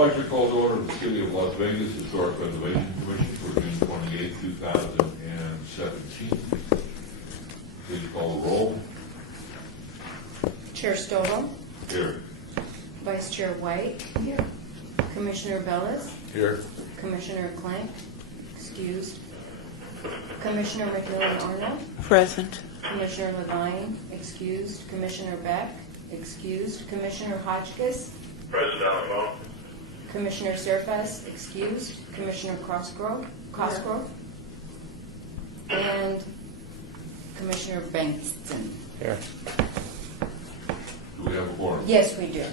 Like to call to order the City of Las Vegas Historic Preservation Commission for June 28, 2017. Please call the roll. Chair Stovall. Here. Vice Chair White. Here. Commissioner Bellis. Here. Commissioner Clank. Excused. Commissioner McMillan-Arnold. Present. Commissioner Levine. Excused. Commissioner Beck. Excused. Commissioner Hotchkiss. Present on the phone. Commissioner Surface. Excused. Commissioner Cosgrove. And Commissioner Bankston. Here. Do we have a quorum? Yes, we do.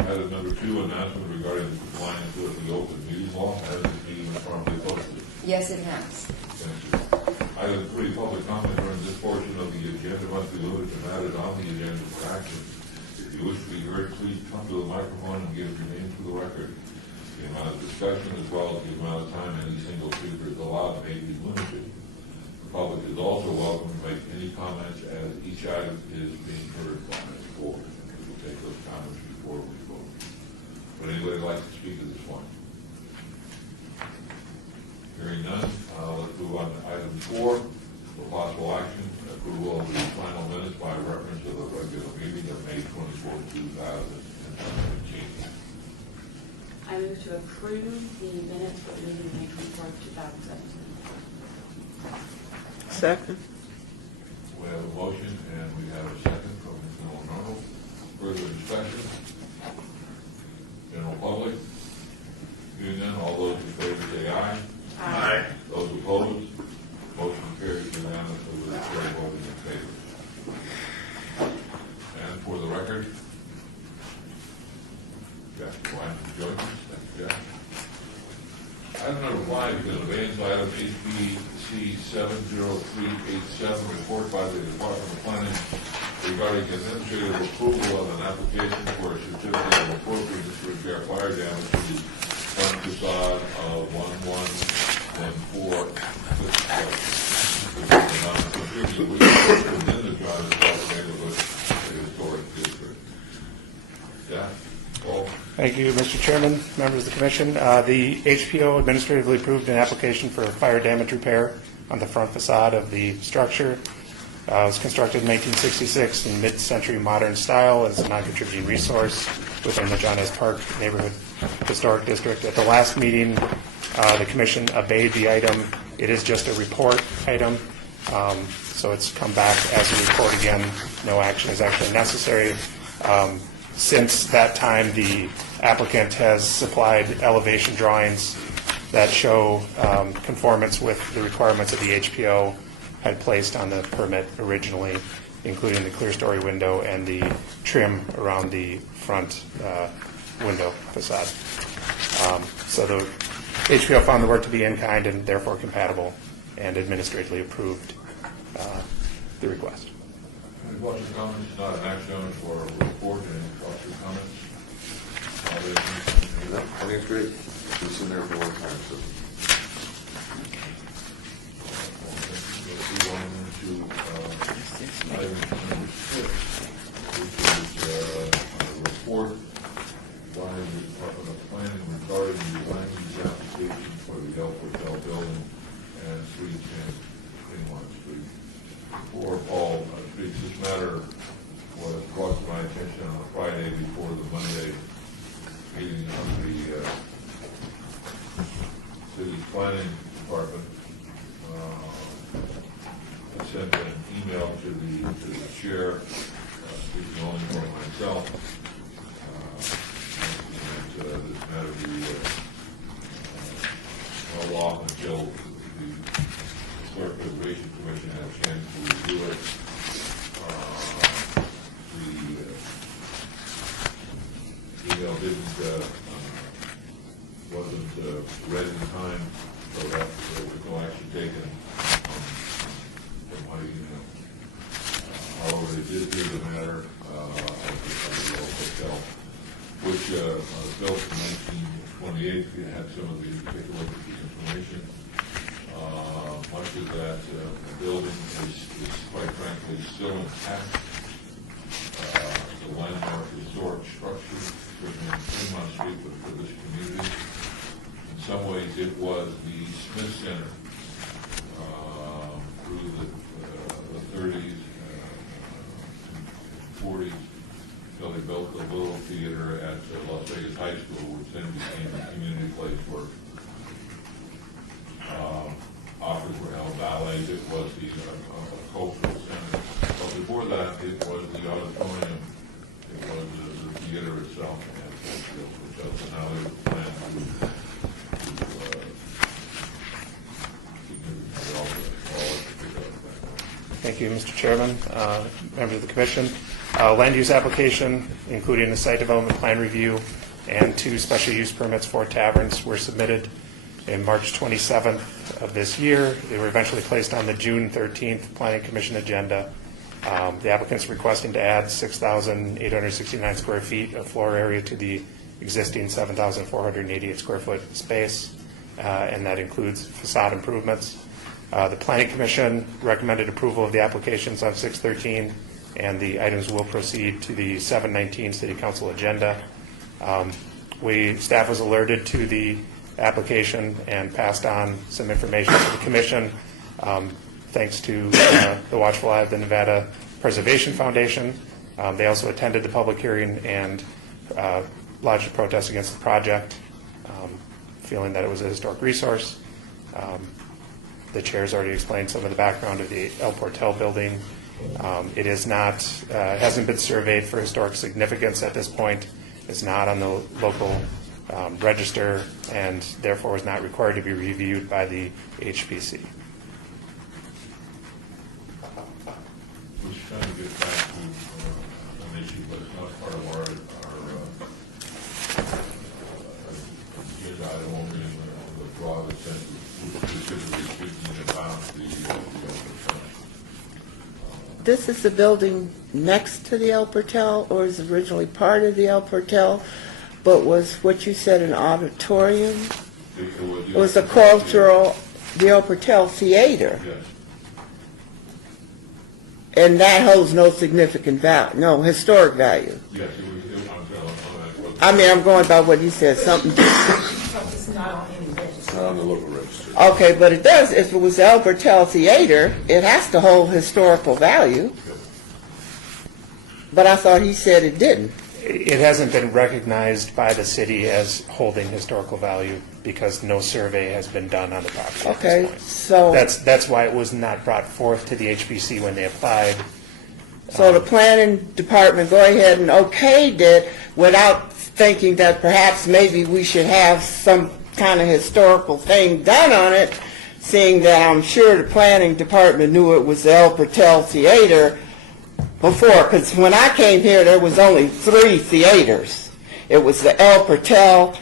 Item number 2, announcement regarding the compliance with the open meeting law. Has this meeting been properly posted? Yes, it has. Thank you. Item 3, public comment during this portion of the agenda must be limited to matters on the agenda for action. If you wish to be heard, please come to the microphone and give your name for the record. The amount of discussion as well as the amount of time any single speaker is allowed may be limited. The public is also welcome to make any comments as each item is being heard by the board. We will take those comments before we vote. Would anybody like to speak to this one? Hearing none, let's move on to item 4, for possible action, approval of the final minutes by reference to the regular meeting of May 24, 2017. I move to approve the minutes for the meeting of May 24th, 2017. Second. We have a motion and we have a second from Mr. Arnold. Further discussion? General public? Hearing none, all those in favor say aye. Aye. Those opposed? Motion carries unanimously with the chair voting in favor. And for the record, Jeff, why don't you join us? Thank you, Jeff. Item number 5 is an advance item HBC 70387, report by the Department of Planning regarding administrative approval of an application for a certificate of appropriateness to repair fire damage to the front facade of 1114 Fifth Street. Within the John neighborhood historic district. Yeah. Paul. Thank you, Mr. Chairman, members of the Commission. The HPO administratively approved an application for fire damage repair on the front facade of the structure. It was constructed in 1966 in mid-century modern style as a non-contributing resource within the John S. Park Neighborhood Historic District. At the last meeting, the Commission obeyed the item. It is just a report item, so it's come back as a report again. No action is actually necessary. Since that time, the applicant has supplied elevation drawings that show conformance with the requirements of the HPO had placed on the permit originally, including the clear story window and the trim around the front window facade. So the HPO found the work to be in kind and therefore compatible and administratively approved the request. Any questions or comments? Not an action for a report. Any questions or comments? I think it's great. It's been there for a long time. So. Let's move on to item number 6, which is a report by the Department of Planning regarding the land use application for the Elk Hotel building and 310 Greenlawn Street. Before Paul speaks, this matter was brought to my attention on a Friday before the Monday meeting of the city's planning department. I sent an email to the chair, speaking only for myself, that this matter be held off until the Historic Preservation Commission had a chance to review it. The email wasn't read in time, so that there was no action taken from my email. However, they did hear the matter of the Elk Hotel, which was built in 1928. We had some of the particular information. Much of that building is quite frankly still intact. The landmark historic structure written in Fremont Street with it was the Smith Center through the 30s, 40s, until they built the little theater at Las Vegas High School, which then became a community place where operas were held, ballets. It was the cultural center. But before that, it was the auditorium. It was the theater itself. And now there's a plan to Thank you, Mr. Chairman, members of the Commission. Land use application, including the site development plan review and 2 special use permits for taverns, were submitted in March 27th of this year. They were eventually placed on the June 13th Planning Commission agenda. The applicant's requesting to add 6,869 square feet of floor area to the existing 7,488 square foot space, and that includes facade improvements. The Planning Commission recommended approval of the applications on 6/13, and the items will proceed to the 7/19 City Council agenda. Staff was alerted to the application and passed on some information to the Commission, thanks to the watchful eye of the Nevada Preservation Foundation. They also attended the public hearing and lodged a protest against the project, feeling that it was a historic resource. The chair's already explained some of the background of the El Portel building. It is not, hasn't been surveyed for historic significance at this point. It's not on the local register and therefore is not required to be reviewed by the HPC. Which kind of gets back to an issue, but it's not part of our agenda. I don't want to withdraw the sense specifically speaking about the This is the building next to the El Portel, or is originally part of the El Portel, but was what you said an auditorium? It was a cultural, the El Portel Theater. Yes. And that holds no significant value, no historic value. Yes, it was, I mean, I'm going by what you said, something. It's not on any register. It's not on the local register. Okay, but it does, if it was the El Portel Theater, it has to hold historical value. But I thought he said it didn't. It hasn't been recognized by the city as holding historical value because no survey has been done on the property. at this Okay, point. so, That's why it was not brought forth to the HPC when they applied. so the planning department go ahead and okayed it without thinking that perhaps maybe we should have some kind of historical thing done on it, seeing that I'm sure the planning department knew it was the El Portel Theater before, because when I came here, there was only 3 theaters. It was the El Portel,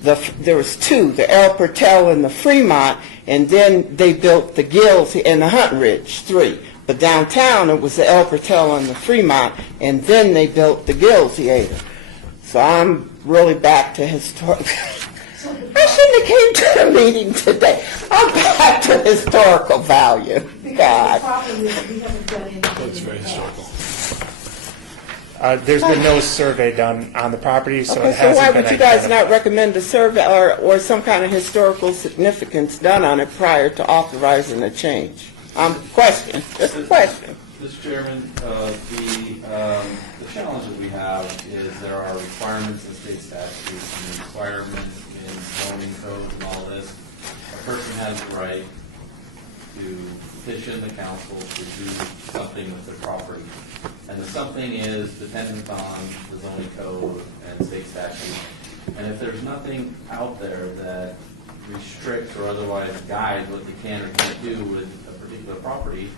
there was 2, the El Portel and the Fremont, and then they built the Gills and the Hunt Ridge, 3. But downtown, it was the El Portel and the Fremont, and then they built the Gill Theater. So I'm really back to historic. I shouldn't have came to the meeting today. I'm back to historical value. Because God. the problem is we haven't done anything. That's very historical. There's been no survey done on the property, so Okay, it so hasn't why been would you guys identified. not recommend a survey or some kind of historical significance done on it prior to authorizing a change? Question, just a question. Mr. Chairman, the challenge that we have is there are requirements in state statutes and requirements in zoning codes and all this. A person has the right to petition the council to do something with their property. And the something is dependent on the zoning code and state statute. And if there's nothing out there that restricts or otherwise guides what they can or can't do with a particular property,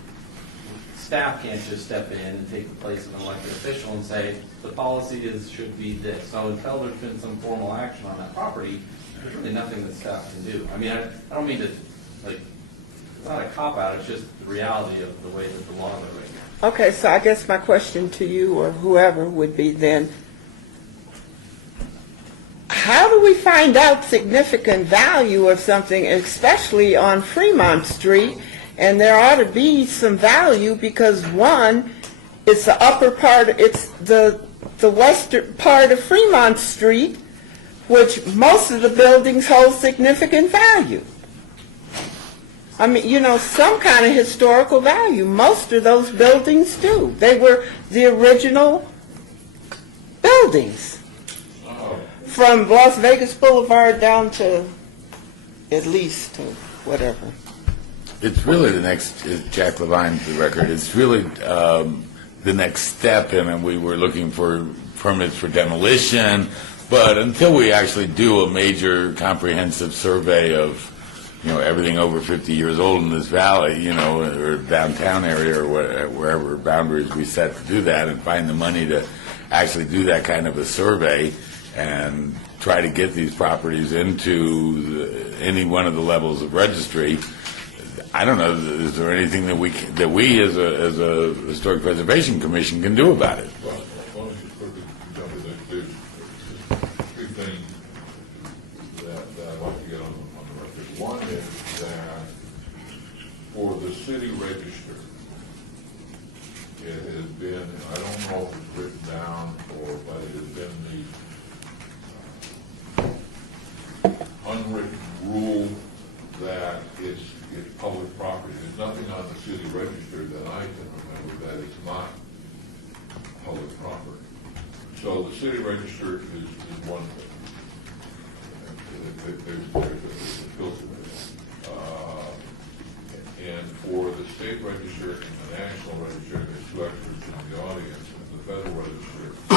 staff can't just step in and take the place of an elected official and say, the policy should be this. So until there's been some formal action on that property, there's really nothing that staff can do. I mean, I don't mean to, like, it's not a cop-out, it's just the reality of the way that the laws are right now. Okay, so I guess my question to you or whoever would be then, how do we find out significant value of something, especially on Fremont Street? And there ought to be some value because one, it's the upper part, it's the western part of Fremont Street, which most of the buildings hold significant value. I mean, you know, some kind of historical value. Most of those buildings do. They were the original buildings. From Las Vegas Boulevard down to, at least to whatever. It's really the next, Jack Levine for the record, it's really the next step, and we were looking for permits for demolition, but until we actually do a major comprehensive survey of, you know, everything over 50 years old in this valley, you know, or downtown area or wherever boundaries we set to do that, and find the money to actually do that kind of a survey and try to get these properties into any one of the levels of registry. I don't know, is there anything that we as a Historic Preservation Commission can do about it? Well, why don't you quickly jump in there? There's three things that I'd like to get on the record. One is that for the city register, it has been, I don't know if it's written down but it has been the unwritten rule that it's public property. There's nothing on the city register that I can remember that it's not public property. So the city register is one thing. There's a filter there. And for the state register and the national register, there's two experts in the audience. And the federal register, I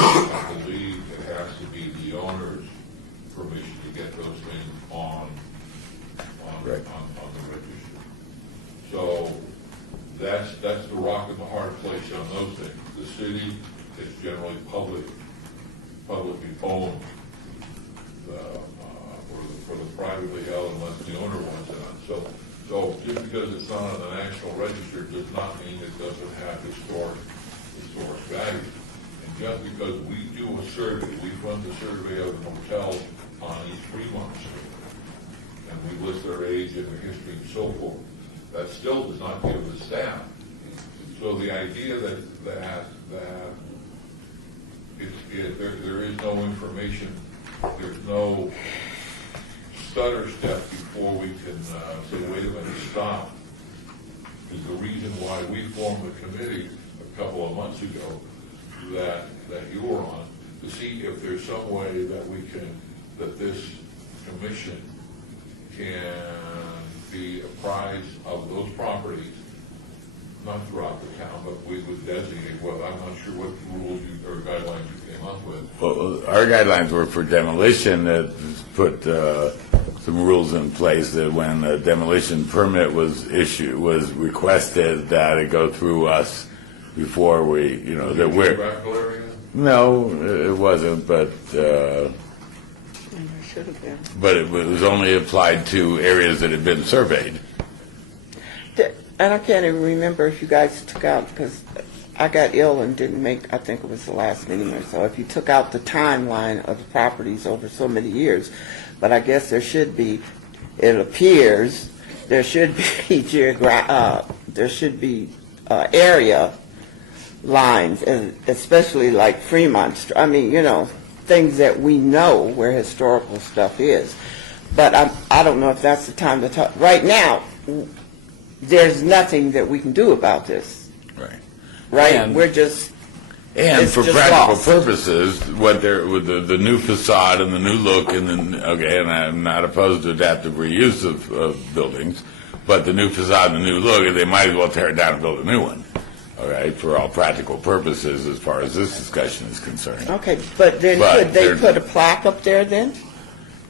believe it has to be the owner's permission to get those things on the register. So that's the rock and the hard place on those things. The city is generally publicly owned, for the privately held unless the owner wants it on. So just because it's not on the national register does not mean it doesn't have historic value. And just because we do a survey, we run the survey of the hotels on each 3 months, and we list their age and their history and so forth, that still does not give the staff. So the idea that there is no information, there's no stutter step before we can say, wait a minute, stop, is the reason why we formed a committee a couple of months ago that you were on, to see if there's some way that this commission can be apprised of those properties, not throughout the town, but we would designate, well, I'm not sure what rules or guidelines you came up with. Well, our guidelines were for demolition that put some rules in place that when a demolition permit was requested, that it go through us before we, you know, that we're. Area? No, it wasn't, but. Should have been. But it was only applied to areas that had been surveyed. And I can't even remember if you guys took out, because I got ill and didn't make, I think it was the last meeting or so, if you took out the timeline of the properties over so many years. But I guess there should be, it appears, there should be area lines, and especially like Fremont, I mean, you know, things that we know where historical stuff is. But I don't know if that's the time to talk. Right now, there's nothing that we can do about this. Right? And we're just... And it's for just practical lost. purposes, with the new facade and the new look, and I'm not opposed to adaptive reuse of buildings, but the new facade and the new look, they might as well tear it down and build a new one. All right, for all practical purposes, as far as this discussion is concerned. Okay, but then could they put a plaque up there then?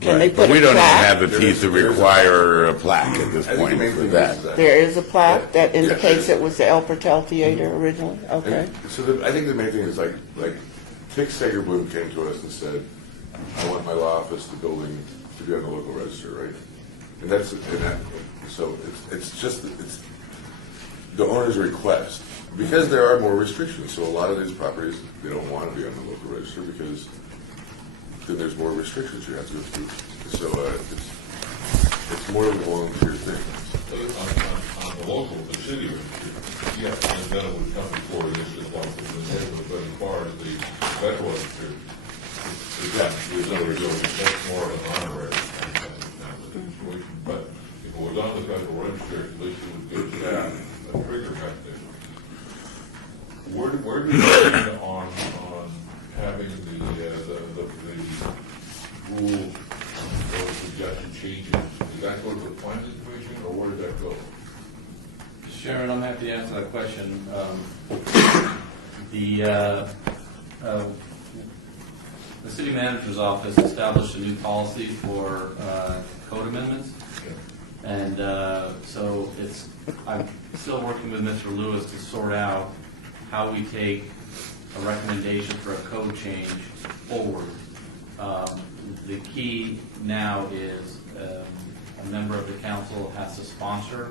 Can they Right, put but we a don't even plaque? have the teeth to require a plaque at this I think point the main for thing that. is that. There is a plaque that Yeah. indicates it was the El Pertel Theater originally? Okay. So I think the main thing is like Tick Sager Bloom came to us and said, I want my law office, the building, to be on the local register, right? And so it's just the owner's request, because there are more restrictions. So a lot of these properties, they don't want to be on the local register because then there's more restrictions you have to go through. So it's more of a volunteer thing. On the local, the city register, yes, and then it would come before this is local, but as far as the federal register, There's other buildings, that's more of an honorary kind of situation. But if it was on the Federal Register, at least it would give staff a trigger mechanism. Where do you stand on having the rules or suggested changes? Does that go to the planning commission, or where does that go? Sharon, I'm happy to answer that question. The city manager's office established a new policy for code amendments. And so I'm still working with Mr. Lewis to sort out how we take a recommendation for a code change forward. The key now is a member of the council has to sponsor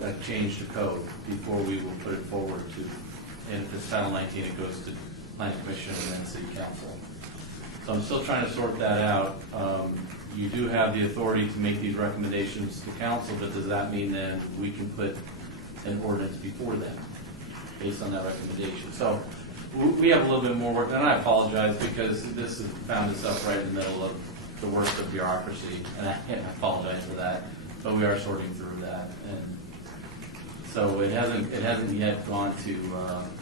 a change to code before we will put it forward to, and if it's Title 19, it goes to Planning Commission and then City Council. So I'm still trying to sort that out. You do have the authority to make these recommendations to council, but does that mean then we can put an ordinance before them based on that recommendation? So we have a little bit more work, and I apologize because this has found itself right in the middle of the worst of bureaucracy, and I apologize for that, but we are sorting through that. And so it hasn't yet gone to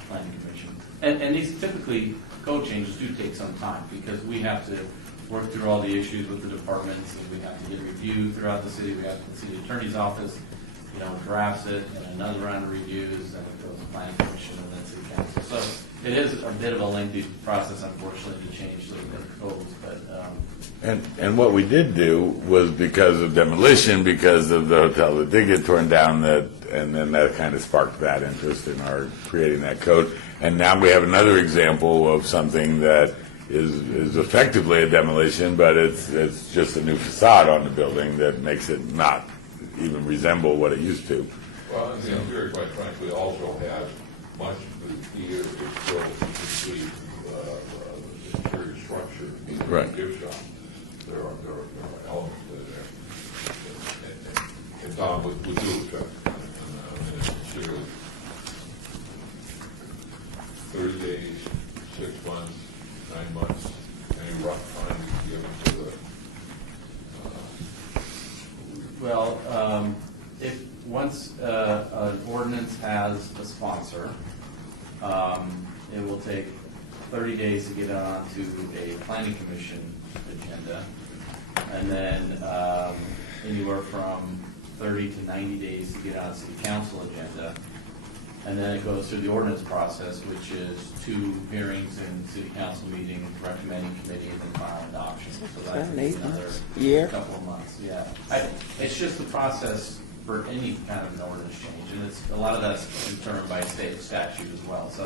Planning Commission. And these typically code changes do take some time because we have to work through all the issues with the departments, and we have to get reviewed throughout the city. We have the city attorney's office, drafts it, and another round of reviews, and it goes to Planning Commission and then City Council. So it is a bit of a lengthy process, unfortunately, to change the codes. But And what we did do was because of demolition, because of the hotel that did get torn down, and then that kind of sparked that interest in our creating that code. And now we have another example of something that is effectively a demolition, but it's just a new facade on the building that makes it not even resemble what it used to. Well, and the interior, quite frankly, also has much of the key is still the interior structure. Right. Gift shop. There are elements there. And Tom would do it. And it's really 30 days, 6 months, 9 months, any rough time you give to the. well, if once an ordinance has a sponsor, it will take 30 days to get it onto a planning commission agenda, and then anywhere from 30 to 90 days to get on city council agenda, and then it goes through the ordinance process, which is 2 hearings and city council meeting, recommending committee, and then final adoption. So that's 7, 8 another months, year. couple of months. Yeah, it's just the process for any kind of an ordinance change, and it's a lot of that's determined by state statute as well. So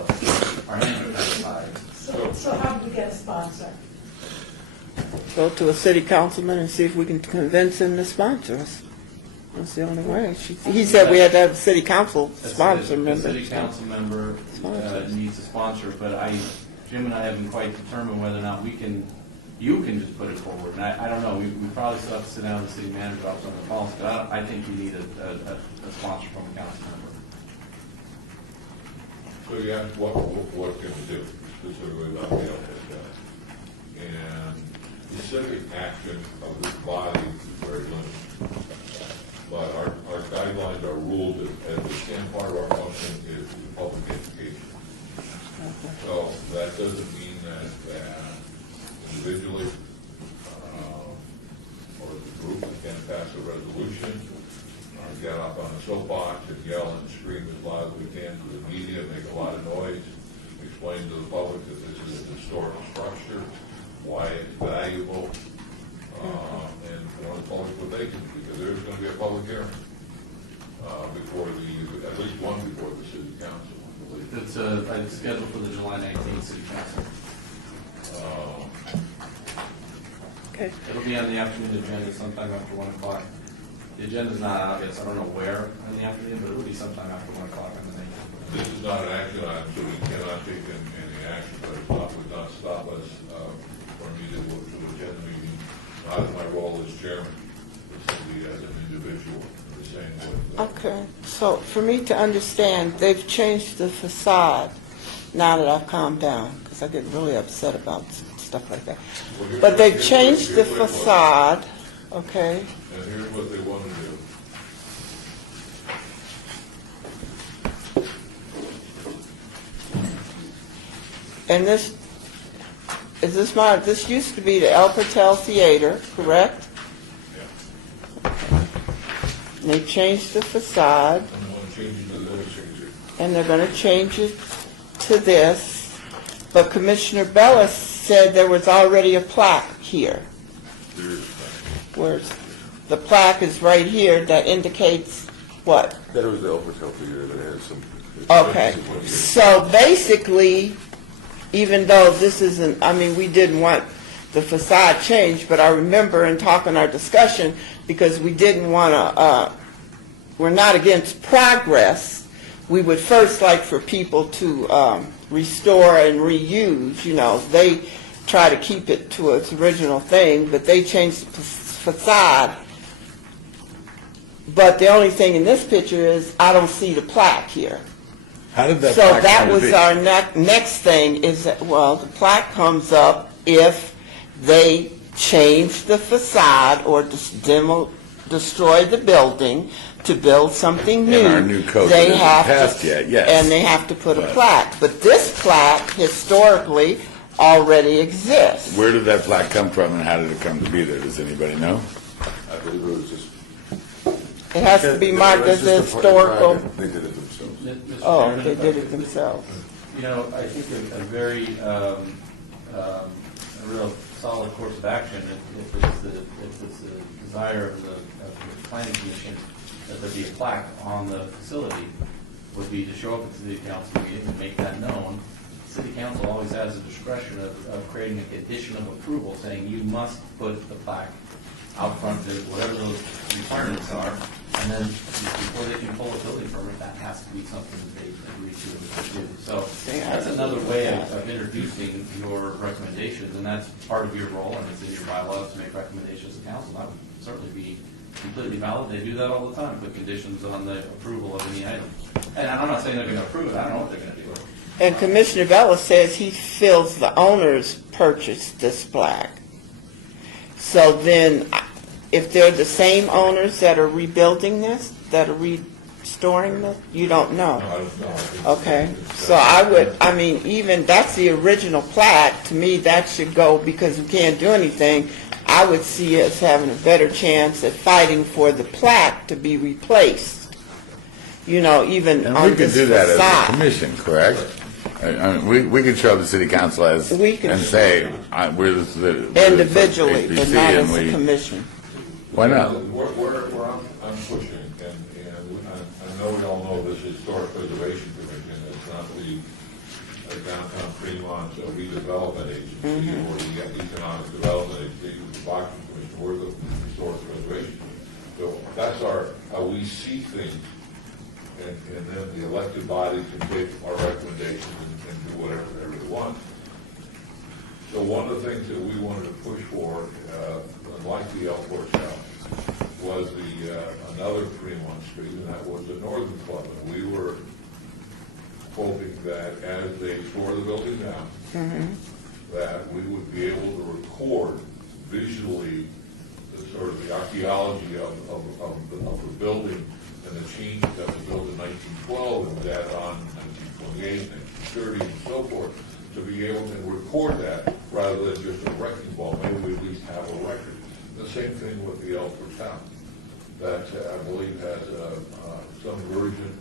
our hands are kind of tied. So how do we get a sponsor? Go to a city councilman and see if we can convince him to sponsor us. That's the only way. He said we had to have a city council sponsor A member. city council member needs a sponsor, but Jim and I haven't quite determined whether or not you can just put it forward. And I don't know, we probably still have to sit down with the city manager office on the policy, but I think you need a sponsor from a council member. So you asked what can we do specifically about the LPS? And specific action of this body is very limited. But our guidelines, our rules, as we stand, part of our function is public education. So that doesn't mean that individually or as a group we can pass a resolution, get up on a soapbox and yell and scream as loud as we can to the media, make a lot of noise, explain to the public that this is a historical structure, why it's valuable, and the public what they can do, because there's going to be a public hearing before at least one before the city council, I believe. It's scheduled for the July 19th city council. Okay. It'll be on the afternoon agenda sometime after 1 o'clock. The agenda's not out yet, so I don't know where in the afternoon, but it'll be sometime after 1 o'clock on the 19th. This is not an action item, so we cannot take any action, but it would not stop us from meeting to attend the meeting. Not in my role as chairman, but simply as an individual, the same with. Okay, so for me to understand, they've changed the facade now that I've calmed down, because I get really upset about stuff stuff like that. Well, here's But what- they here's changed the what it was. facade, okay? And here's what they want to do. And this used to be the El Patel Theater, correct? Yeah. And they changed the facade, And they want to change it to this. and they're going to change it to this. But Commissioner Bellis said there was already a plaque here. There's Where's, the plaque is right here that indicates what? That was the El Patel Theater that had some. Okay, so basically, even though this isn't, I mean, we didn't want the facade changed, but I remember in talking our discussion, because we didn't want to, we're not against progress, we would first like for people to restore and reuse, you know, they try to keep it to its original thing, but they changed the facade. But the only thing in this picture is, I don't see the plaque here. How did that So plaque that come to was be? our next thing, is that, well, the plaque comes up if they change the facade or destroy the building to build something new. And our new code They isn't have to- passed yet, yes. And they have to put a But- plaque. But this plaque historically already exists. Where did that plaque come from, and how did it come to be there? Does anybody know? I believe it was just. It has to be marked It was as a just a historical, They did it themselves. Mr. oh, Chairman, they if I did could- it themselves. You know, I think a very a real solid course of action, if it's the desire of the planning commission that there be a plaque on the facility, would be to show up at the city council meeting and make that known. City council always has the discretion of creating a condition of approval, saying you must put the plaque out front, to whatever those requirements are, and then before they can pull a building permit, that has to be something that they agree to and do. So that's another way of introducing your recommendations, and that's part of your role, and it's in your bylaws to make recommendations to council. That would certainly be completely valid. They do that all the time, put conditions on the approval of any item. And I'm not saying they're going to approve it, I don't know what they're going to do. And Commissioner Bella says he feels the owners purchased this plaque. So then, if they're the same owners that are rebuilding this, that are restoring this, you don't know? No, I don't know. Okay, so I mean, even, that's the original plaque, to me, that should go, because we can't do anything. I would see us having a better chance at fighting for the plaque to be replaced, you know, even And on we could this do that as a facade. commission, correct? I mean, we could show the city council as, We can- and say, we're the. Individually, but HPC, not and as a we- commission. Why not? Where I'm pushing, and I know we all know this Historic Preservation Commission, it's not the downtown Fremont redevelopment agency or the economic development agency, the Boxing Commission, we're the Historic Preservation. So that's how we see things, and then the elected body can take our recommendations and do whatever they want. So one of the things that we wanted to push for, like the El Portal, was another Fremont Street, and that was the Northern Club. And we were hoping that as they tore the building down, that we would be able to record visually the sort of the archaeology of the building and the change that was built in 1912 and was added on in 1928, 1930, and so forth, to be able to record that rather than just a wrecking ball. Maybe we at least have a record. The same thing with the El Portal, that I believe has some version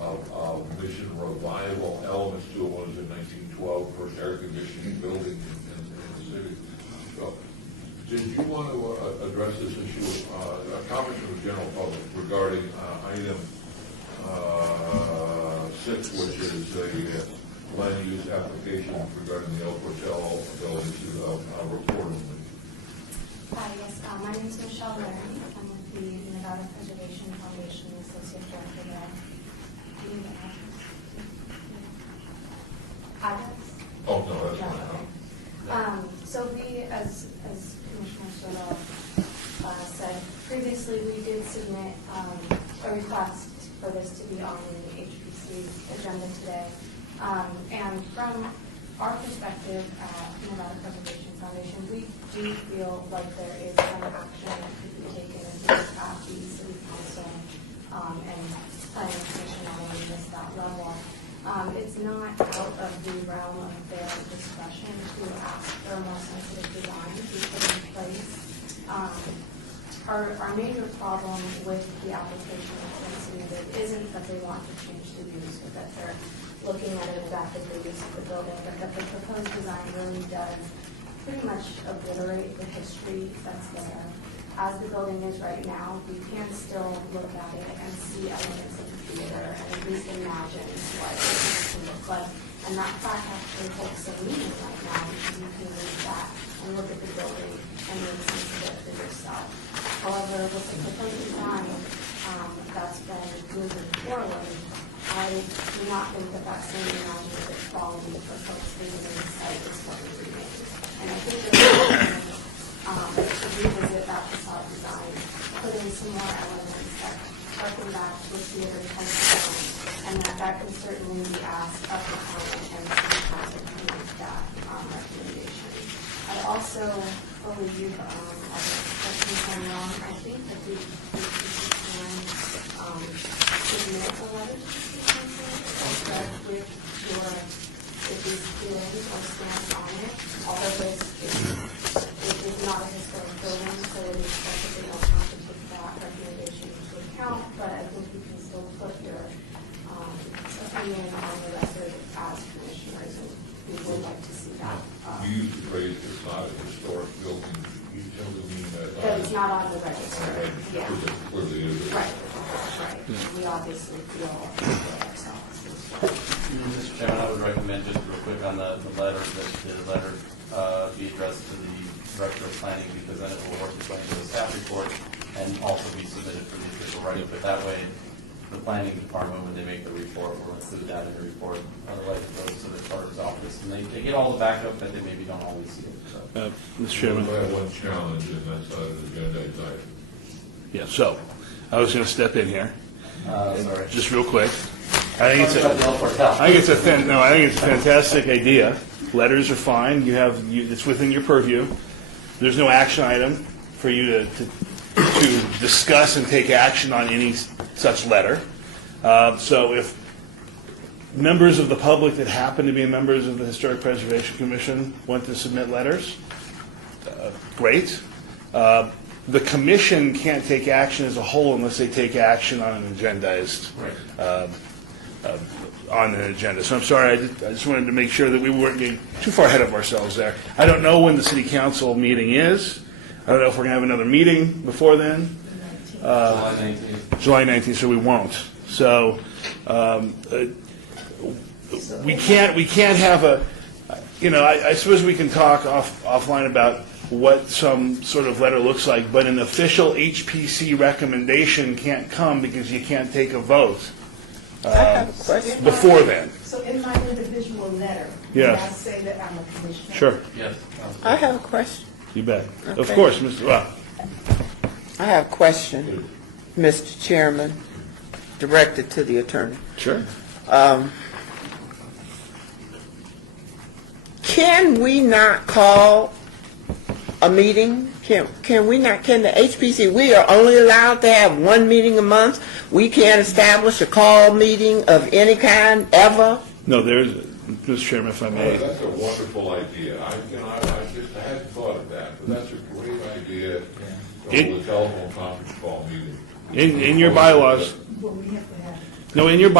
of mission revival elements to it. One was in 1912, first air conditioning building in the city. So, did you want to address this issue? A comment from the general public regarding item 6, which is a land use application regarding the El Portal building to report only. Hi, yes, my name is Michelle Larry. I'm with the Nevada Preservation Foundation, Associate Director there. Do you need the address? Oh, no, that's No, fine. okay. So we, as Commissioner Soto said, previously we did submit a request for this to be on the HPC's agenda today. And from our perspective at Nevada Preservation Foundation, we do feel like there is some action that could be taken in both at the city council and planning commission on just that level. It's not out of the realm of their discretion to ask for a more sensitive design to be put in place. Our major problem with the application that's been submitted isn't that they want to change the use, but that they're looking at it exactly the use of the building, but that the proposed design really does pretty much obliterate the history that's there. As the building is right now, we can still look at it and see elements of the theater and at least imagine what it can look like. And that fact actually holds some meaning right now because you can read that and look at the building and make sense of it for yourself. However, with the proposed design that's been moving forward, I do not think that that same imaginative quality for folks visiting the site is what we remains. And I think there's to revisit that facade design, put in some more elements that harken back to a theater type design, and that can certainly be asked of the client and the city council to make that recommendation. I also believe, correct me if I'm wrong, I think that we can submit a letter to the city council with your, if these feelings or stance on it, although it is not a historic building, so it is perfectly not have to take that recommendation into account, but I think you can still put your opinion on the record as commissioners, and we would like to see that. You use the phrase, it's not a historic building, you tell me that. That it's not on the register, yeah. Clearly is. Right, right. We obviously feel ourselves as well. Mr. Chairman, I would recommend just real quick on the letter, that the letter be addressed to the Director of Planning, because then it will work its way into the staff report and also be submitted for the official record. But that way, the planning department, when they make the report, will include that in the report. Otherwise, it goes to the clerk's office, and they get all the backup, but they maybe don't always see it. So. Mr. Chairman. I have one challenge, and that's out of the agenda item. Yeah, so I was going to step in here, Sorry. just real quick. I think it's a fantastic idea. Letters are fine. It's within your purview. There's no action item for you to discuss and take action on any such letter. So if members of the public that happen to be members of the Historic Preservation Commission want to submit letters, great. The commission can't take action as a whole unless they take action on an agendized, on an agenda. So I'm sorry, I just wanted to make sure that we weren't getting too far ahead of ourselves there. I don't know when the city council meeting is. I don't know if we're going to have another meeting before then. July 19th. July 19th, so we won't. So we can't have a, I suppose we can talk offline about what some sort of letter looks like, but an official HPC recommendation can't come because you can't take a vote I have a question. before then. So in my individual letter, Yes. can I say that I'm a commissioner? Sure, Yes. I have a question. you bet. Of Okay. course, Mr. Well, I have a question, Mr. Chairman, directed to the attorney. sure. Can we not call a meeting? Can we not, can the HPC, we are only allowed to have one meeting a month? We can't establish a call meeting of any kind ever? No, there's, Mr. Chairman, if I may. That's a wonderful idea. I hadn't thought of that, but that's a great idea to hold a telephone conference call meeting. In your bylaws, But we have to have no, in your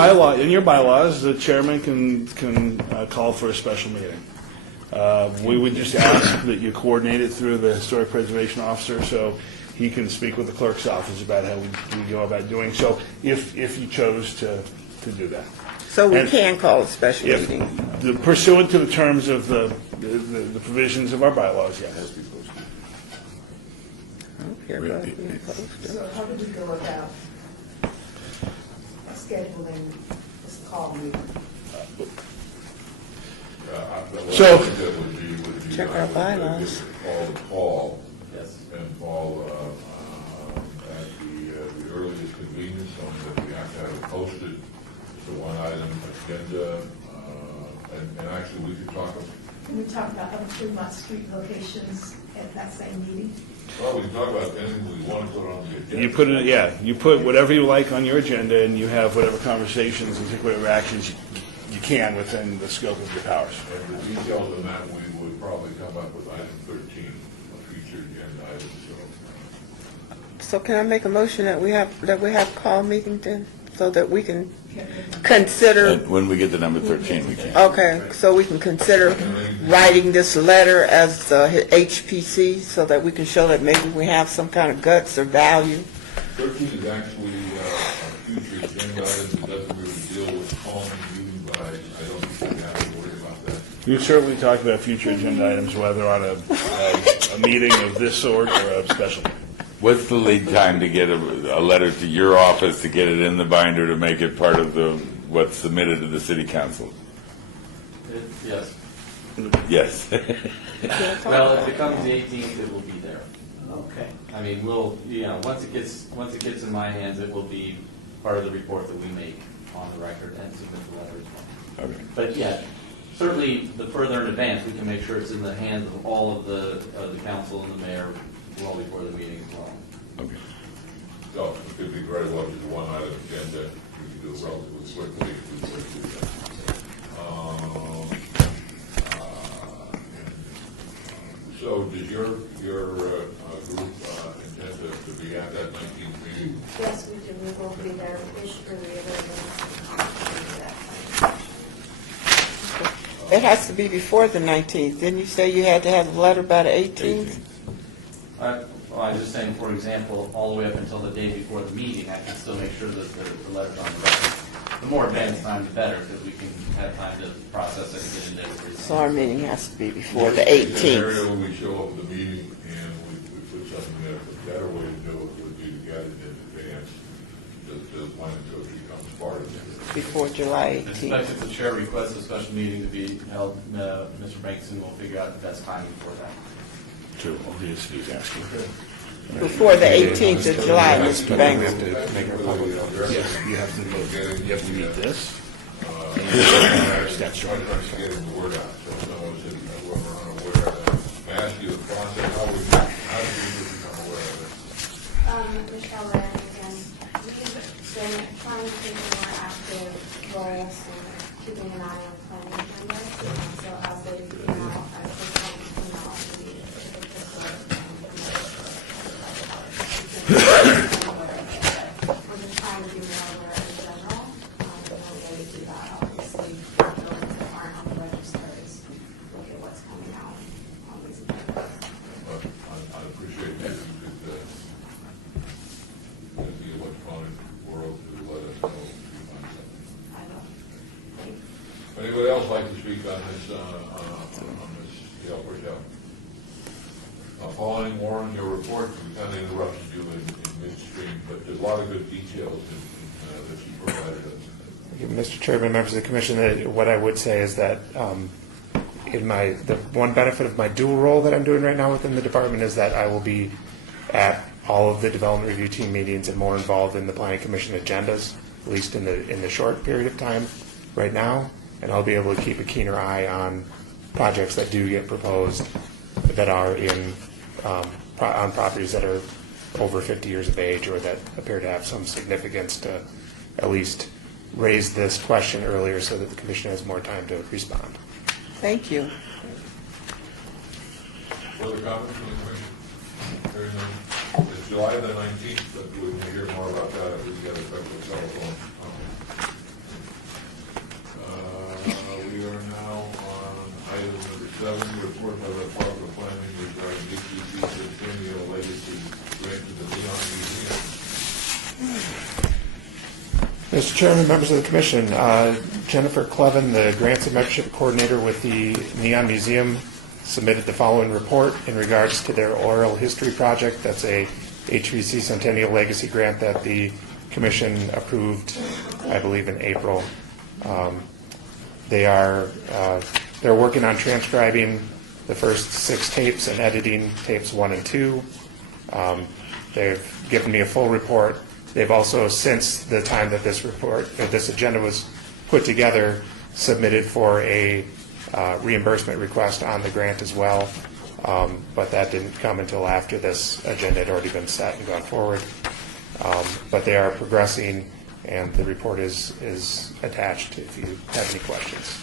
bylaws, the chairman can call for a special meeting. We would just ask that you coordinate it through the Historic Preservation Officer so he can speak with the clerk's office about how we go about doing so if you chose to do that. So we And can call a special If meeting? pursuant to the terms of the provisions of our bylaws, yes. I don't care about being posted. So how did we go about scheduling this call meeting? So- What I think that would be, Check our bylaws. Call the call, Yes. and call at the earliest convenience, on that we have to have it posted, the one item agenda, and actually we could talk Can we talk about other Fremont Street locations at that same meeting? Well, we can talk about anything we want to put on the agenda. You put it, yeah, you put whatever you like on your agenda, and you have whatever conversations and take whatever actions you can within the scope of your powers. And the details of that, we would probably come up with item 13, a future agenda item, So can I make a motion that we have call meeting then, so that we can consider, When we get to number 13, we can. okay, so we can consider writing this letter as HPC, so that we can show that maybe we have some kind of guts or value. 13 is actually a future agenda item. It doesn't really deal with calling you, but I don't think we have to worry about that. You certainly talked about future agenda items, whether on a meeting of this sort or a special meeting. What's the lead time to get a letter to your office, to get it in the binder, to make it part of what's submitted to the city council? Yes. Yes. Well, if it comes the 18th, it will be there. Okay. I mean, once it gets in my hands, it will be part of the report that we make on the record and submit the letter as well. Okay. But yeah, certainly the further in advance, we can make sure it's in the hands of all of the council and the mayor well before the meeting as well. Okay. So it could be very well just one item agenda. We can do it relatively quickly if we were to do that. So does your group intend to be at that 19th meeting? Yes, we do. We will be there. We should review it. It has to be before the 19th. Didn't you say you had to have the letter by the 18th? I'm just saying, for example, all the way up until the day before the meeting, I can still make sure that the letter's on the record. The more advanced time, the better, because we can have time to process it and get into everything. So our meeting has to be before the In an 18th. area where we show up at the meeting and we put something there, the better way to do it would be to get it in advance, the planning code becomes part of it. Before July Especially 18th. if the chair requests a special meeting to be held, Mr. Bankson will figure out the best timing for that. True, he's asking. Before the 18th of July, Mr. Banks. You have to meet this. That's Trying to get the word out, so someone said, we're unaware of that. I ask you the process, how did you become aware of it? Michelle Rand again. We've been trying to take a more active role in keeping an eye on planning agenda. So as they come out, as they come out, we we're just trying to be more aware in general. The only way to do that, obviously, buildings that aren't on the register is look at what's coming out on these agendas. But I appreciate that you could, in the electronic world, to let us know if you find something. I don't think. Anybody else like to speak on this, Gail Bordeaux? Following Warren, your report, we kind of interrupted you in midstream, but there's a lot of good details that you provided us. Mr. Chairman, members of the commission, that what I would say is that the one benefit of my dual role that I'm doing right now within the department is that I will be at all of the development review team meetings and more involved in the planning commission agendas, at least in the short period of time right now, and I'll be able to keep a keener eye on projects that do get proposed that are on properties that are over 50 years of age or that appear to have some significance, to at least raise this question earlier so that the commission has more time to respond. Thank you. Further comments from the commission? Hearing none. It's July the 19th, but we will hear more about that if we get a special telephone. We are now on item number 7, report by the Department of Planning regarding DCC Centennial Legacy grant to the Neon Museum. Mr. Chairman, members of the commission, Jennifer Clevin, the Grants and Membership Coordinator with the Neon Museum, submitted the following report in regards to their oral history project. That's a HVC Centennial Legacy Grant that the commission approved, I believe, in April. They're working on transcribing the first 6 tapes and editing tapes 1 and 2. They've given me a full report. They've also, since the time that this agenda was put together, submitted for a reimbursement request on the grant as well, but that didn't come until after this agenda had already been set and gone forward. But they are progressing, and the report is attached if you have any questions.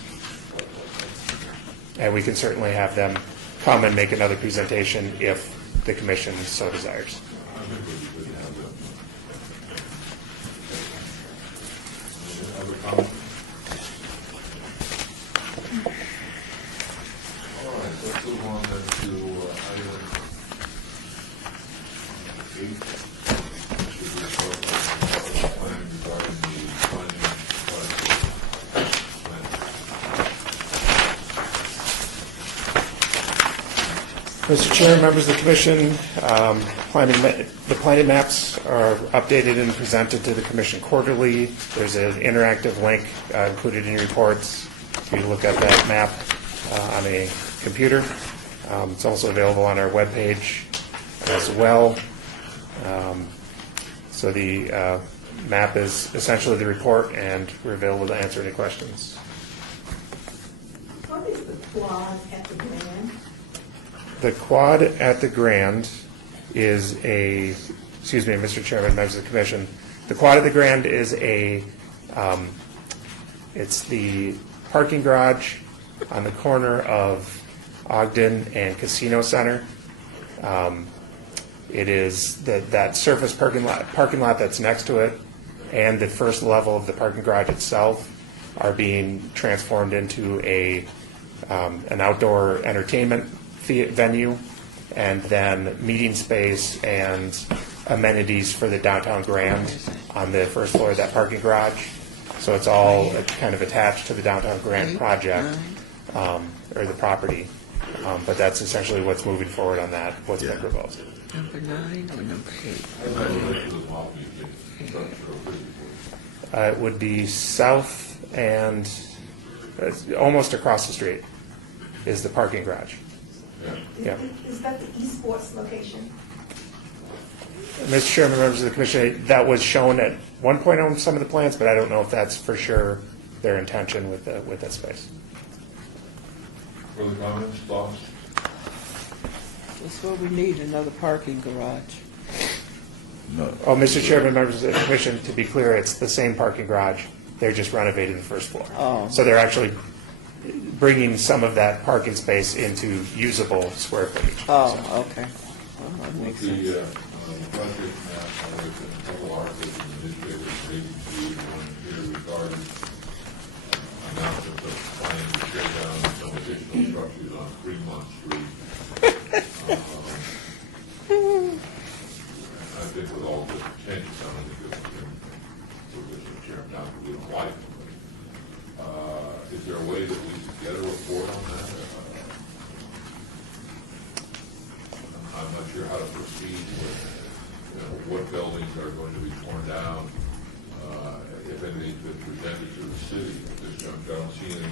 And we can certainly have them come and make another presentation if the commission so desires. I think it would be good to have them. Any other comments? All right, let's move on then to item 8. Should we start with the plan regarding the funding plan? Mr. Chair, members of the commission, the planning maps are updated and presented to the commission quarterly. There's an interactive link included in your reports. You can look at that map on a computer. It's also available on our webpage as well. So the map is essentially the report, and we're available to answer any questions. What is the quad at the Grand? The quad at the Grand is excuse me, Mr. Chairman, members of the commission. The quad at the Grand is it's the parking garage on the corner of Ogden and Casino Center. It is that surface parking lot that's next to it, and the first level of the parking garage itself are being transformed into an outdoor entertainment venue, and then meeting space and amenities for the downtown Grand on the first floor of that parking garage. So it's all kind of attached to the downtown Grand project, or the property. But that's essentially what's moving forward on that, what's been proposed. Number 9 or number 8? It would be south and almost across the street is the parking garage. Yeah. Is that the esports location? Mr. Chairman, members of the commission, that was shown at one point on some of the plans, but I don't know if that's for sure their intention with that space. Further comments, thoughts? That's what we need, another parking garage. Oh, Mr. Chairman, members of the commission, to be clear, it's the same parking garage. They're just renovating the first floor. Oh. So they're actually bringing some of that parking space into usable square footage. Oh, okay. Well, that makes The sense. project map, there's been a couple articles in the newspaper, ABC, one here regarding announcement of planning to tear down some additional structures on Fremont Street. I think with all the changes, I don't think it's been, Mr. Chairman, not that we don't like them, but is there a way that we could get a report on that? I'm not sure how to proceed with, what buildings are going to be torn down, if anything's been presented to the city. I don't see any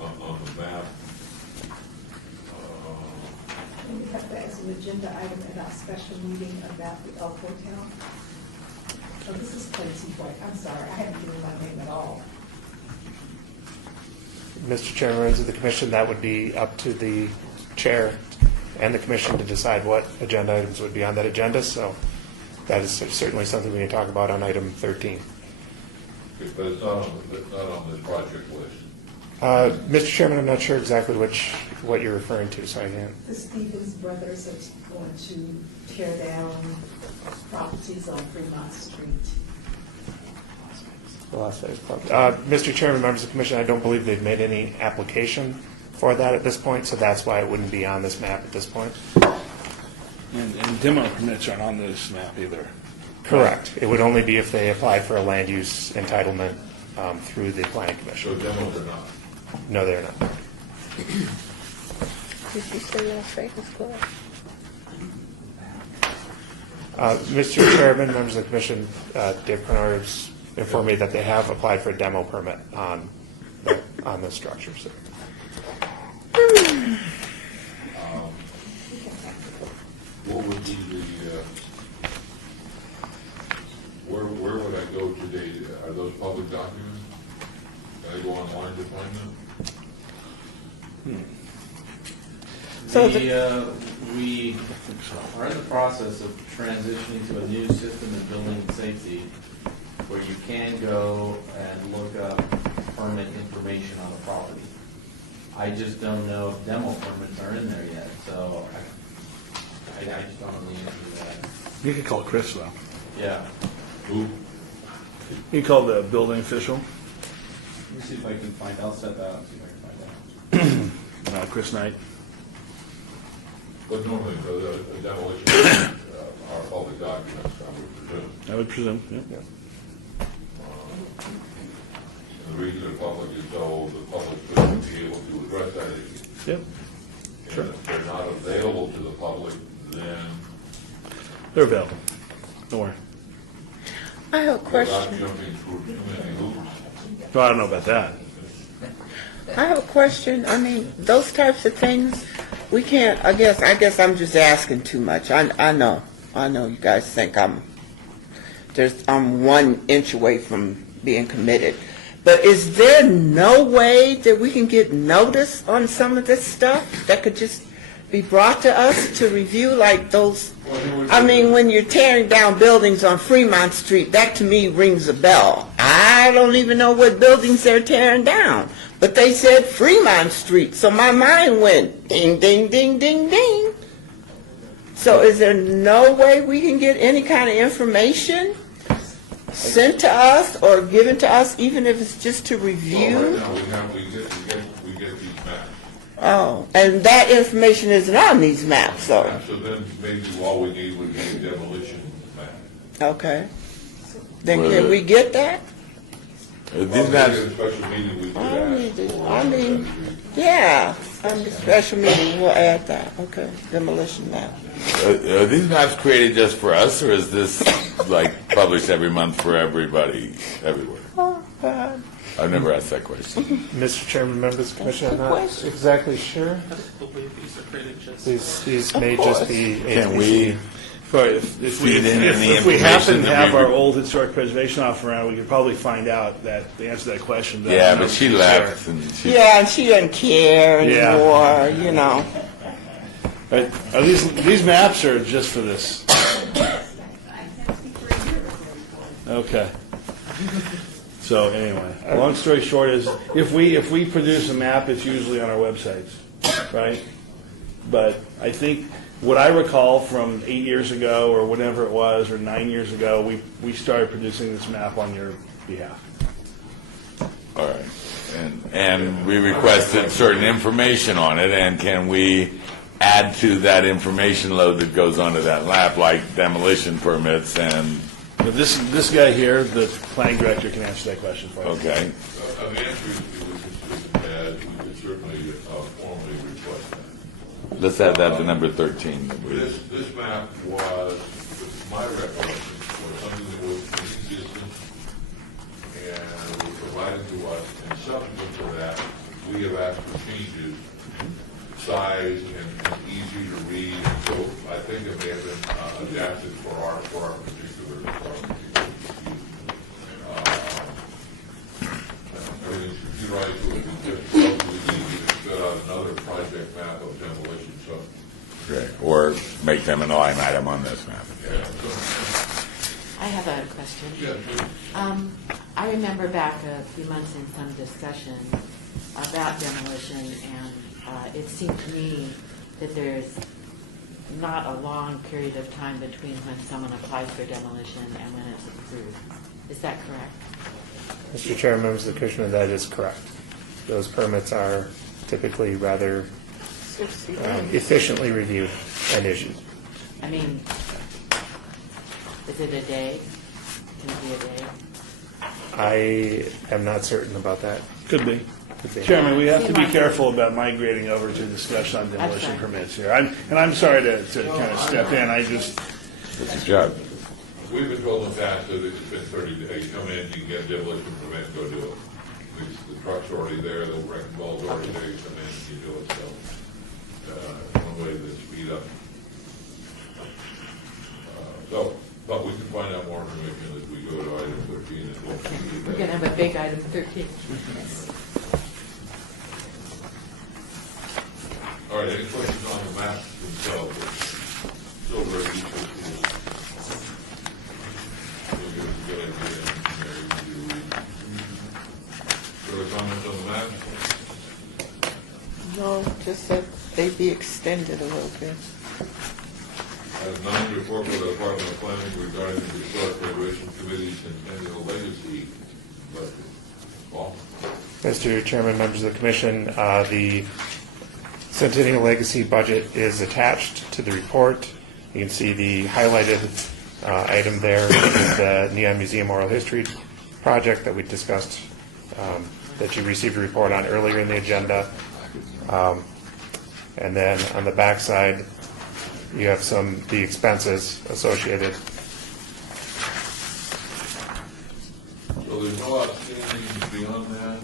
on the map. We have that as an agenda item at our special meeting about the Elk Hotel. Oh, this is Quincy White. I'm sorry, I haven't given my name at all. Mr. Chairman, members of the commission, that would be up to the chair and the commission to decide what agenda items would be on that agenda. So that is certainly something we can talk about on item 13. But it's not on the project list. Mr. Chairman, I'm not sure exactly what you're referring to, so I can't. The Stevens brothers are going to tear down properties on Fremont Street. Mr. Chairman, members of the commission, I don't believe they've made any application for that at this point, so that's why it wouldn't be on this map at this point. And demo permits aren't on this map either. Correct. It would only be if they apply for a land use entitlement through the planning commission. So demos are not. No, they're not. Did you say Las Vegas Club? Mr. Chairman, members of the commission, Dave Cornor has informed me that they have applied for a demo permit on the structures. What would be where would I go today? Are those public documents? Can I go online to find them? So We are in the process of transitioning to a new system in building safety where you can go and look up permit information on the property. I just don't know if demo permits are in there yet, so I just don't know the answer to that. You could call Chris, though. Yeah. Who? You can call the building official, Let me see if I can find, I'll set that up, see if I can find out. Chris Knight. But normally, the demolition are public documents, I would presume. I would presume, yeah. And the reason the public is so the public should be able to address that issue. Yep, And if they're not available to the public, then they're available. Don't worry. I have a without question. jumping through too many hoops. Well, I don't know about that. I have a question. I mean, those types of things, we can't, I guess I'm just asking too much. I know you guys think I'm 1 inch away from being committed. But is there no way that we can get notice on some of this stuff that could just be brought to us to review, like those? I mean, when you're tearing down buildings on Fremont Street, that to me rings a bell. I don't even know what buildings they're tearing down, but they said Fremont Street, so my mind went ding, ding, ding, ding, ding. So is there no way we can get any kind of information sent to us or given to us, even if it's just to Well, right review? now, we get these maps. Oh, and that information isn't on these maps, though. So then maybe all we need would be a demolition map. Okay. Then can we get that? These Well, maybe maps, at a special meeting, we could I need ask. to- I mean, yeah, on the special meeting, we'll add that. Okay, demolition map. are these maps created just for us, or is this like published every month for everybody, everywhere? Oh, God. I've never asked that question. Mr. Chairman, members of the commission, I'm Good not question. exactly sure. These may just be. Can we, If we Feed in any if we happen information to that have we- our old historic preservation officer around, we could probably find out that the answer to that question. yeah, but she left and she, Yeah, and she doesn't care Yeah. anymore, you know. Are these maps are just for this? Okay. So anyway, long story short is, if we produce a map, it's usually on our websites, right? But I think, what I recall from 8 years ago, or whatever it was, or 9 years ago, we started producing this map on your behalf. all right. And we requested certain information on it, and can we add to that information load that goes onto that map, like demolition permits and, But this guy here, the planning director, can answer that question for us. okay? The answer is we could certainly formally request that. Let's add that to number 13. This map was, my recollection, was something that was in existence and was provided to us, and subsequent to that, we have asked for changes, size and easy to read, so I think it may have been adapted for our particular everything's computerized, so it would be just relatively easy to fill out another project map of demolition, so. Great. Or make them an line item on this map. Yeah, I have a question. so, I remember back a few months in some discussion about demolition, and it seemed to me that there's not a long period of time between when someone applies for demolition and when it's approved. Is that correct? Mr. Chairman, members of the commission, that is correct. Those permits are typically rather efficiently reviewed and issued. I mean, is it a day? Can it be a day? I am not certain about that. Could be. Could be. Chairman, we have to be careful about migrating over to discussion on demolition That's fine. permits here. I'm sorry to kind of step in, I just, That's your job. we've been told in the past that it's been 30 days, come in, you can get a demolition permit, go do it. The truck's already there, the wrecking ball's already there, you come in, you do it, so, one way to speed up. So, but we can find out more information as we go to item 13 and We're going to have a big item 13. right, any questions on the maps themselves? Still very detailed. We'll give us a good idea. Further comments on the maps? No, just that they be extended a little bit. Item 9, report for the Department of Planning regarding the Historic Preservation Committee's Centennial Legacy budget. Paul? Mr. Chairman, members of the commission, the Centennial Legacy budget is attached to the report. You can see the highlighted item there is the Neon Museum Oral History project that we discussed, that you received a report on earlier in the agenda. And then on the back side, you have the expenses associated. So there's no outstanding beyond that.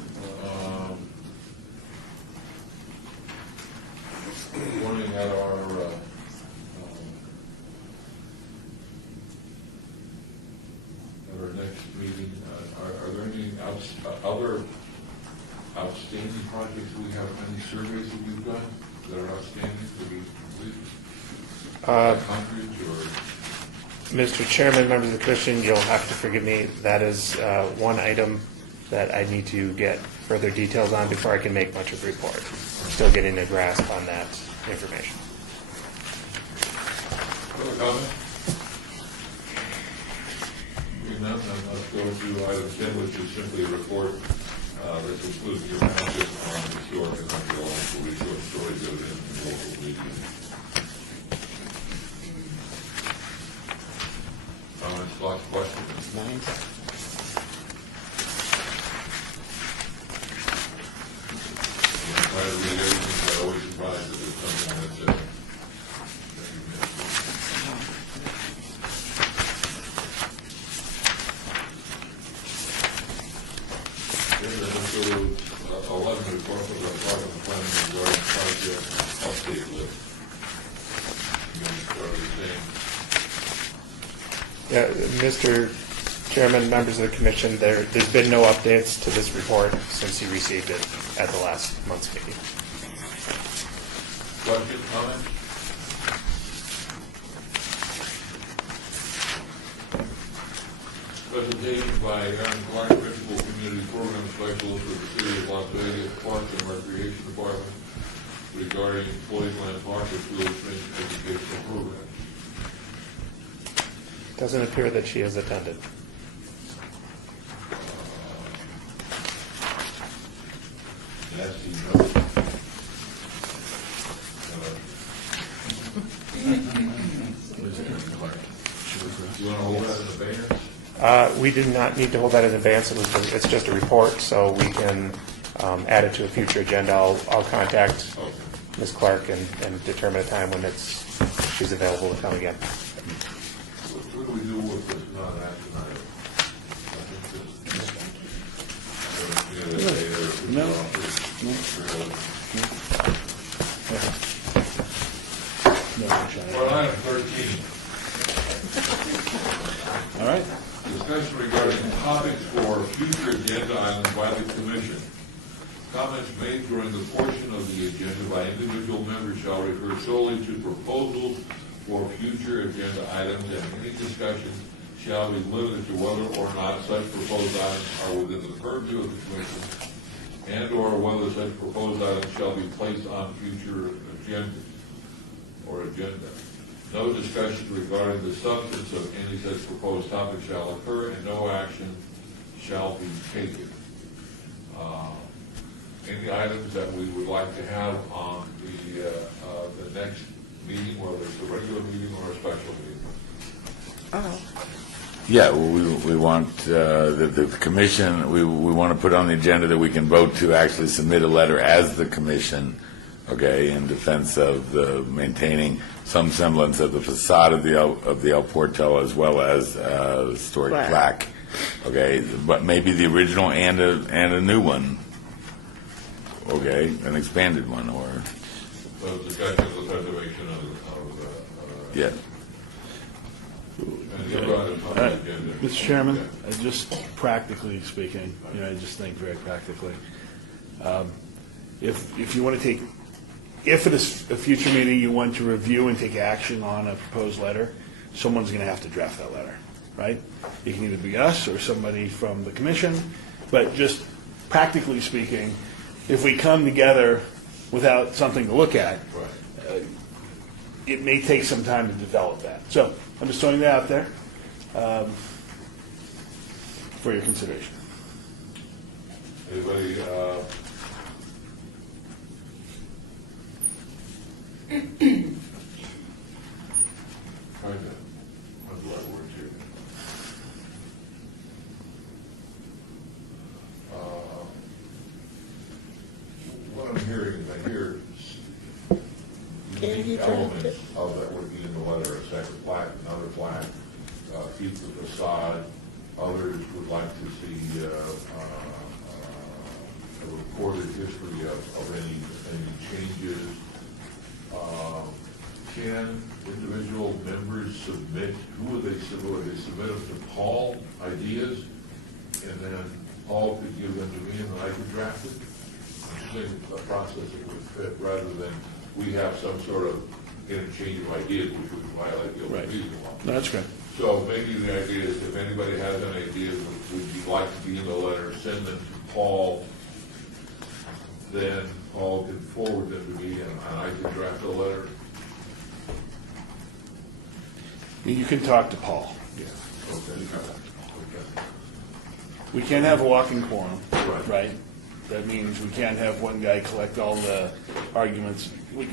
Warning at our next meeting, are there any other outstanding projects we have? Any surveys that we've done that are outstanding that we complete? Hundreds or? Mr. Chairman, members of the commission, you'll have to forgive me. That is one item that I need to get further details on before I can make much of a report. I'm still getting a grasp on that information. Further comment? Hearing none, then let's go to item 10, which is simply a report that includes the analysis on historic and archaeological resource storage evidence in local media. Comments, thoughts, questions? I'm trying to read everything, but I'm always surprised that there's something that's that you missed. Okay, then let's go to 11, report for the Department of Planning regarding project update list. You can start with the same. Yeah, Mr. Chairman, members of the commission, there's been no updates to this report since you received it at the last month's meeting. Questions, comments? Presentation by Aaron Clark, Principal Community Program Specialist with the City of Las Vegas Parks and Recreation Department regarding Floyd Land Park and Field Springs Educational Program. Doesn't appear that she has attended. Nasty note. You want to hold that in advance? We do not need to hold that in advance. It's just a report, so we can add it to a future agenda. I'll contact Ms. Clark and determine a time when she's available to come again. What do we do with this non-action item? Well, item 13. All right. Discussion regarding topics for future agenda items by the commission. Comments made during the portion of the agenda by individual members shall refer solely to proposals for future agenda items, and any discussion shall be limited to whether or not such proposed items are within the purview of the commission, and or whether such proposed items shall be placed on future agendas or agenda. No discussion regarding the substance of any such proposed topic shall occur, and no action shall be taken. Any items that we would like to have on the next meeting, whether it's a regular meeting or a special meeting? Yeah, well, we want the commission, we want to put on the agenda that we can vote to actually submit a letter as the commission, okay, in defense of maintaining some semblance of the facade of the El Portal as well as historic plaque, okay, but maybe the original and a new one, okay, an expanded one, or So discussion of the preservation of yeah. and the other items on the agenda. Mr. Chairman, just practically speaking, I just think very practically, if you want to take if it is a future meeting you want to review and take action on a proposed letter, someone's going to have to draft that letter, right? It can either be us or somebody from the commission, but just practically speaking, if we come together without something to look at, it may take some time to develop that. So I'm just throwing that out there for your consideration. Anybody, trying to, what's the right word here? What I'm hearing is I hear unique elements of that would be in the letter, a second plaque, another plaque, keep the facade. Others would like to see a recorded history of any changes. Can individual members submit, who would they submit? Would they submit them to Paul, ideas, and then Paul could give them to me and then I could draft it? I think a process that would fit rather than we have some sort of interchange of ideas which would violate the open meeting law. No, that's great. So maybe the idea is if anybody has any ideas which would you like to be in the letter, send them to Paul. Then Paul can forward them to me and I can draft a letter. You can talk to Paul. Yeah. Okay. Okay. We can't have a walking quorum, Right. right? That means we can't have one guy collect all the arguments. We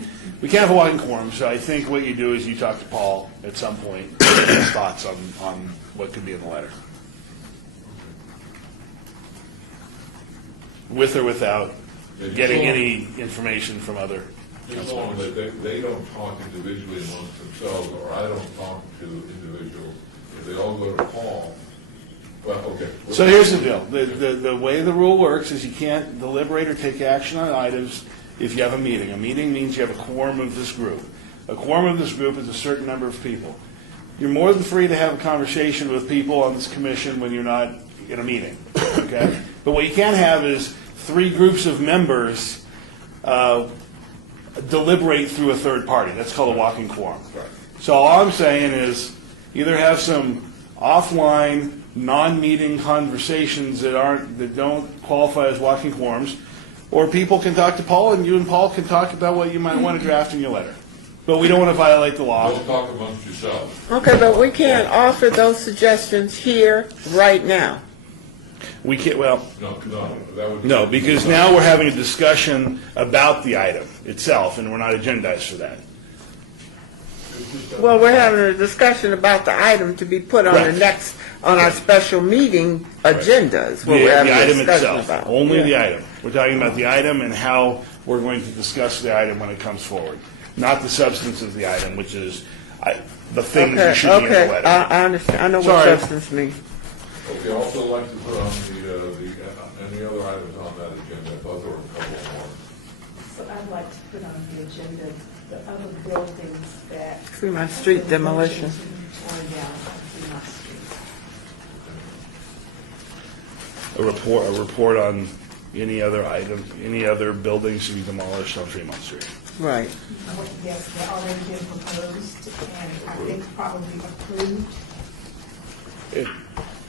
can't have a walking quorum, so I think what you do is you talk to Paul at some point, get his thoughts on what could be in the letter. With or without getting any information from other Just so council members. that they don't talk individually amongst themselves, or I don't talk to individuals. If they all go to Paul, well, okay. So here's the deal. The way the rule works is you can't deliberate or take action on items if you have a meeting. A meeting means you have a quorum of this group. A quorum of this group is a certain number of people. You're more than free to have a conversation with people on this commission when you're not in a meeting, okay? But what you can't have is 3 groups of members deliberate through a third party. That's called a walking quorum. So all I'm saying is either have some offline, non-meeting conversations that don't qualify as walking quorums, or people can talk to Paul and you and Paul can talk about what you might want to draft in your letter. But we don't want to violate the law. Don't talk amongst yourselves. Okay, but we can't offer those suggestions here right now. We can't, well, No, that would. no, because now we're having a discussion about the item itself, and we're not agendized for that. Well, we're having a discussion about the item to be put on the Correct. next, on our special meeting agenda is what The we're having a item discussion itself, about. only Yeah. the item. We're talking about the item and how we're going to discuss the item when it comes forward, not the substance of the item, which is the things that should be in the Okay, letter. I understand, I know what Sorry. substance means. Okay, also like to put on any other items on that agenda, I thought there were a couple more. So I'd like to put on the agenda the other buildings that. Fremont Street demolition. Torn down on Fremont Street. A report on any other item, any other buildings to be demolished on Fremont Street. Right. Yes, they're already been proposed and I think probably approved.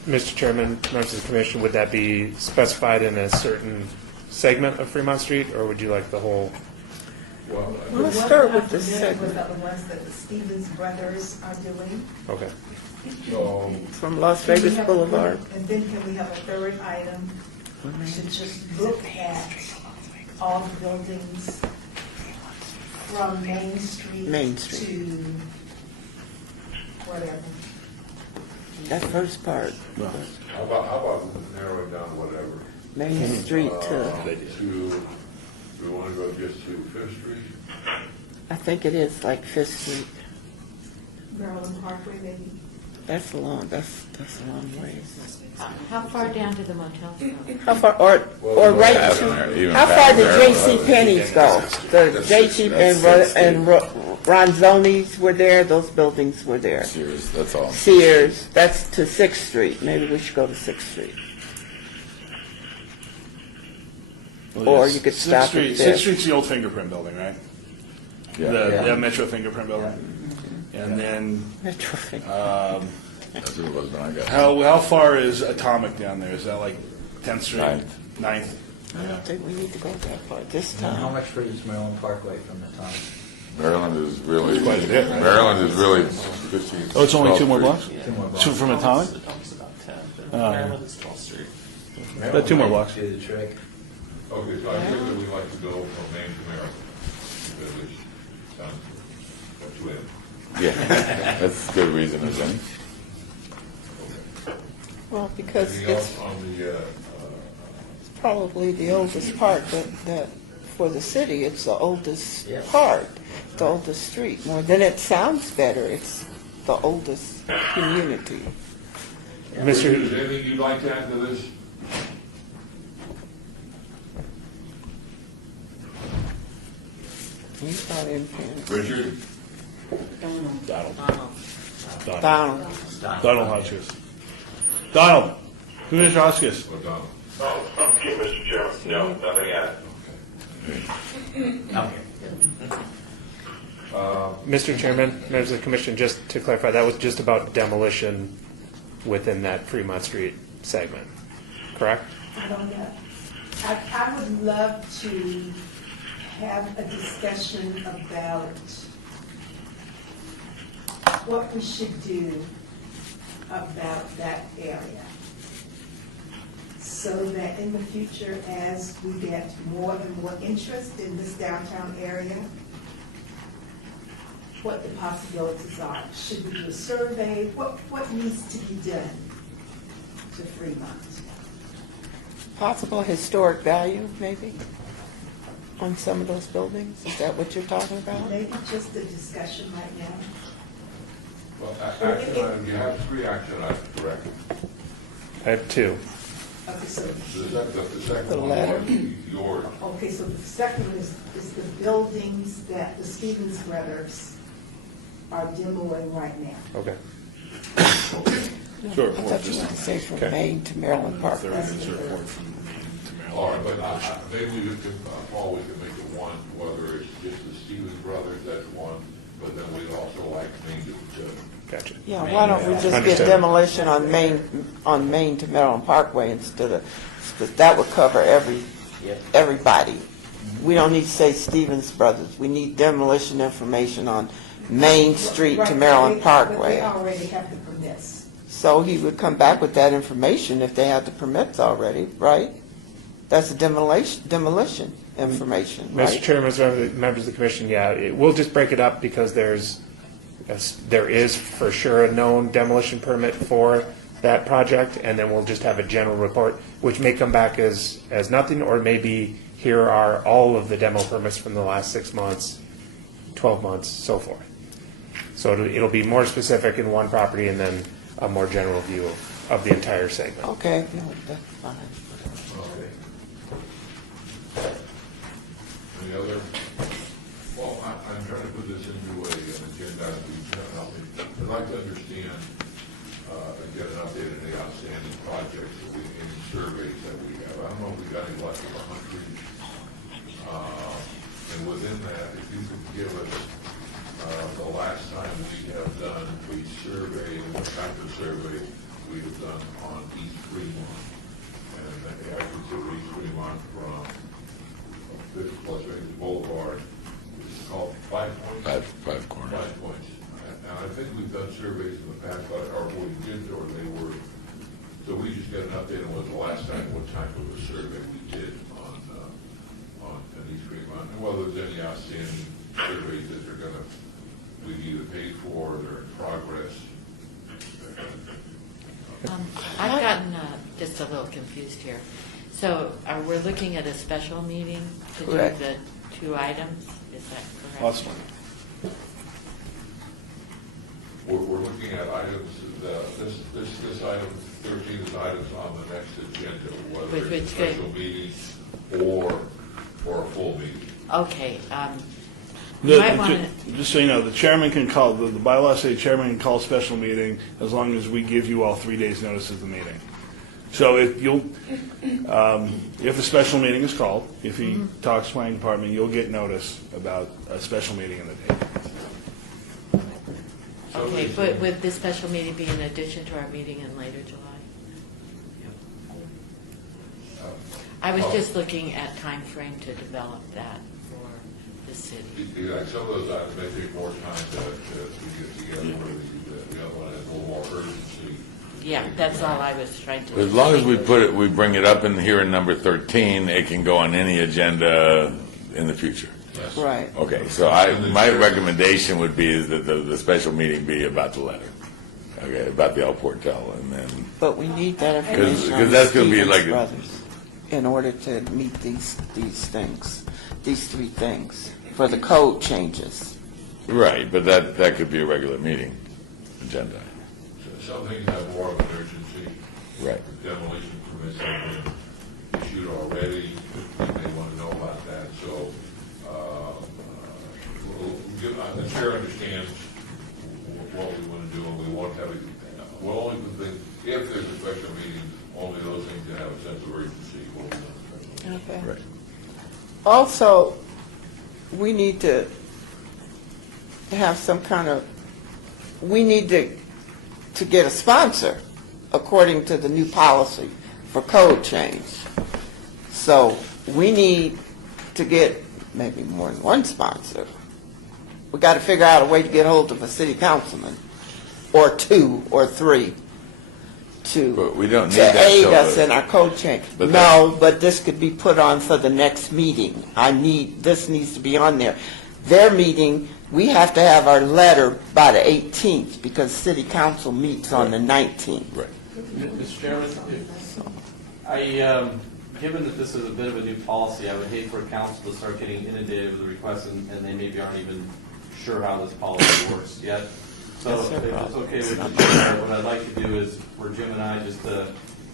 Mr. Chairman, members of the commission, would that be specified in a certain segment of Fremont Street, or would you like the whole? Well, Well, let's The ones start that with I'm the familiar with segment are the ones that the Stevens brothers are doing. Okay. so, from Las Can we Vegas have a- Boulevard. And then can we have a third item to just look at all the buildings from Main Street. Main Street. To whatever. That first part, how about narrowing down whatever? Main Street to, We want to go just to Fifth Street? I think it is like Fifth Street. Maryland Parkway, maybe. That's a long ways. How far down to the motel go? How far, or right Past to, there, even how far past did there. J.C. Penney's go? The J.C. and Ronzoni's were there, those buildings were there. Serious, that's all. Sears, that's to 6th Street. Maybe we should go to 6th Street. Or you could stop it there. Sixth Street's the old fingerprint building, right? Yeah. The Metro Fingerprint building. And then, That's what it was when I got. how far is Atomic down there? Is that like 10th Street? Ninth. 9th? I don't think we need to go that far this How time. much further is Maryland Parkway from the top? Maryland is really, Quite a bit, right? Maryland is really, 15. Oh, it's only 2 more 12 blocks? Street. 2 more blocks. From Atomic? Maryland is 12th Street. About 2 more blocks. Do the trick. Okay, so I think that we'd like to go from Maine to Maryland. Which sounds up to him. yeah, that's good reason as any. Well, because Anything it's else on the, probably the oldest part, that for the city, it's the oldest Yeah. part, the oldest street. More than it sounds better, it's the oldest community. Is there Mr. anything you'd like to add to this? He's not in Penn. Richard? Donald. Donald Hotchkiss. Donald, Commissioner Hotchkiss. Or Donald? Oh, okay, Mr. Chairman. No, nothing yet. Mr. Chairman, members of the commission, just to clarify, that was just about demolition within that Fremont Street segment, correct? I don't know. I would love to have a discussion about what we should do about that area. So that in the future, as we get more and more interest in this downtown area, what the possibilities are. Should we do a survey? What needs to be done to Fremont? Possible historic value, maybe, on some of those buildings? Is that what you're talking about? Maybe just a discussion right now. Well, action item, you have 3 action items, correct? I have 2. Okay, so, The second The one letter. will be yours. okay, so the second one is the buildings that the Stevens brothers are demoing right now. Okay. Sure. I thought you were to say from Okay. Maine to Maryland Park. All right, but maybe we can, Paul, we can make it one, whether it's just the Stevens brothers, that's one, but then we'd also like Maine to, Gotcha. Yeah, why don't we just get Understood. demolition on Maine to Maryland Parkway instead of, because that would cover everybody. We don't need to say Stevens Brothers, we need demolition information on Main Street to Right, Maryland but they Parkway. already have the permits. So he would come back with that information if they had the permits already, right? That's the demolition information, Mr. right? Chairman, members of the commission, yeah, we'll just break it up because there is for sure a known demolition permit for that project, and then we'll just have a general report, which may come back as nothing, or maybe here are all of the demo permits from the last 6 months, 12 months, so forth. So it'll be more specific in one property and then a more general view of the entire segment. Okay, no, that's fine. okay. Any other? Well, I'm trying to put this into an agenda, I'd like to understand, get an update on the outstanding projects that any surveys that we have. I don't know if we got any less than 100. And within that, if you could give us, the last time we have done a survey, and what type of survey we have done on East Fremont. And the average of East Fremont from Fifth Plus Range Boulevard, which is called 5 Points. Five corners. 5 points. And I think we've done surveys in the past, or we did, or they were, so we just get an update on what the last time, what type of a survey we did on East Fremont, and whether there's any outstanding surveys that they're gonna, we've either paid for, or they're in progress. I've gotten just a little confused here. So we're looking at a special meeting to do Correct. the 2 items? Is that correct? Awesome. We're looking at items, this item, 13 is items on the next agenda, whether Which it's a good. special meeting or a full meeting. Okay. You might want to, Just so you know, the chairman can call, the bylaws say chairman can call a special meeting as long as we give you all 3 days' notice of the meeting. So if a special meeting is called, if he talks to planning department, you'll get notice about a special meeting in the paper. Okay, but would this special meeting be in addition to our meeting in later July? I was just looking at time frame to develop that for the city. Yeah, some of those items may take more time to get together, where the other one has a little more urgency. Yeah, that's all I was trying to. As long as we bring it up in here in number 13, it can go on any agenda in the future. Yes. Right. Okay, so my recommendation would be is that the special meeting be about the letter, okay, about the El Portal, and then, But we need that information on because that's the gonna be Stevens like a- Brothers in order to meet these things, these three things, for the code changes. right, but that could be a regular meeting agenda. Some things have more of an urgency. Right. Demolition permits have been issued already, and they want to know about that, so, the chair understands what we want to do, and we won't have it, we'll only do things, if there's a special meeting, only those things that have a sense of urgency will be done. Okay. Right. Also, we need to have some kind of, we need to get a sponsor according to the new policy for code change. So we need to get maybe more than one sponsor. We got to figure out a way to get hold of a city councilman, or two, or three, But we don't need to that aid till us the- in our code change. But No, but this could be put on for the next meeting. This needs to be on there. Their meeting, we have to have our letter by the 18th, because city council meets on the 19th. Right. Mr. Chairman, given that this is a bit of a new policy, I would hate for council to start getting inundated with requests, and they maybe aren't even sure how this policy works yet. So That's if their it's problem. okay with the chair, what I'd like to do is for Jim and I just to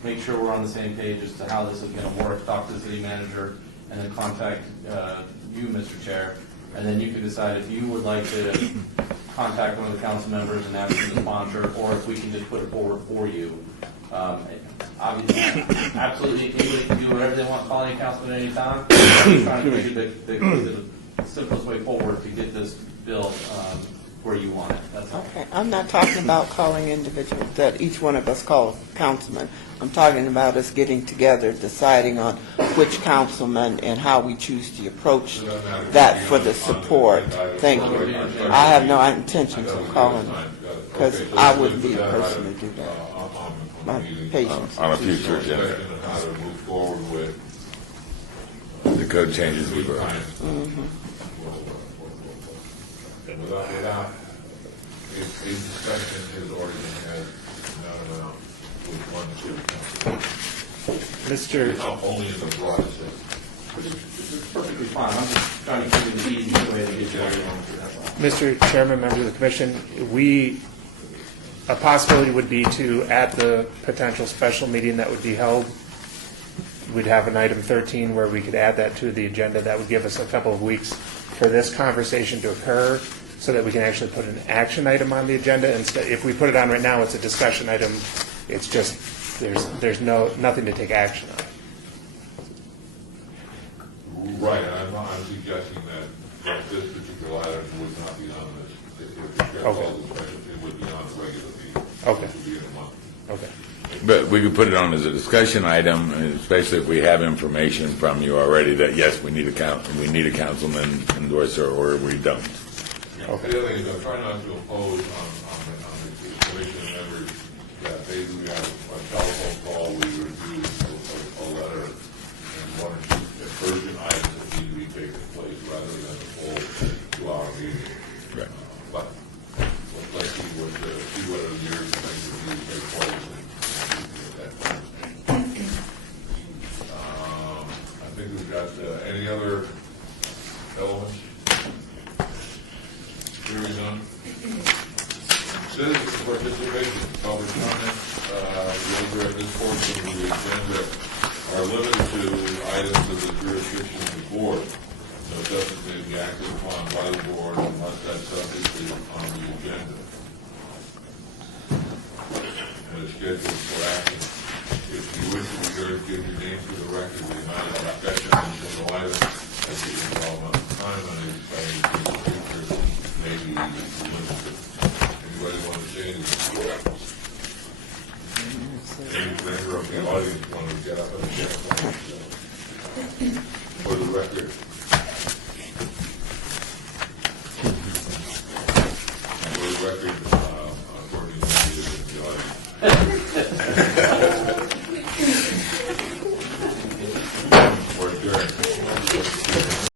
make sure we're on the same page as to how this is going to work, talk to the city manager, and then contact you, Mr. Chair, and then you can decide if you would like to contact one of the council members and ask them to sponsor, or if we can just put it forward for you. Obviously, absolutely, anybody can do whatever they want, call any councilman at any time. I'm just trying to give you the simplest way forward to get this bill where you want it. That's all. Okay, I'm not talking about calling individuals, that each one of us calls councilman. I'm talking about us getting together, deciding on which councilman and how we choose to approach that for the support. Thank you. I have no intentions of calling, because I wouldn't be the person to do that. My patience. On a is too future short. agenda. Discussion on how to move forward with The code changes we were. And without, his discussion has already been had, not about with one city council. Mr. Only in the broad sense. Which is perfectly fine. I'm just trying to give you the easiest way to get you where you want to. That's all. Mr. Chairman, members of the commission, a possibility would be to, at the potential special meeting that would be held, we'd have an item 13 where we could add that to the agenda. That would give us a couple of weeks for this conversation to occur so that we can actually put an action item on the agenda. Instead, if we put it on right now, it's a discussion item. It's just, there's nothing to take action on. Right, I'm suggesting that this particular item would not be on this. If the chair Okay. calls the special, it would be on the regular meeting. Okay. It would be in a month. Okay. But we could put it on as a discussion item, especially if we have information from you already that, yes, we need a councilman endorser, or we don't. The other thing is, I'm trying not to impose on the commission members that they do have a telephone call, we review a letter, and one or two urgent items that need to be taken place, rather than a full 2-hour meeting. Right. But let's see what are the urgent things that need to take place. And at that time. I think we've got any other elements? Hearing none. Citizens participation, public comment, over at this portion of the agenda are limited to items of the jurisdiction of the board. No subject may be acted upon by the board unless that subject is on the agenda. And is scheduled for action. If you give your name for the record, the amount of discussion and the item as the involvement of time and the future may be limited. Anybody want to say anything? Any member of the audience want to get up and share for the record? For the record,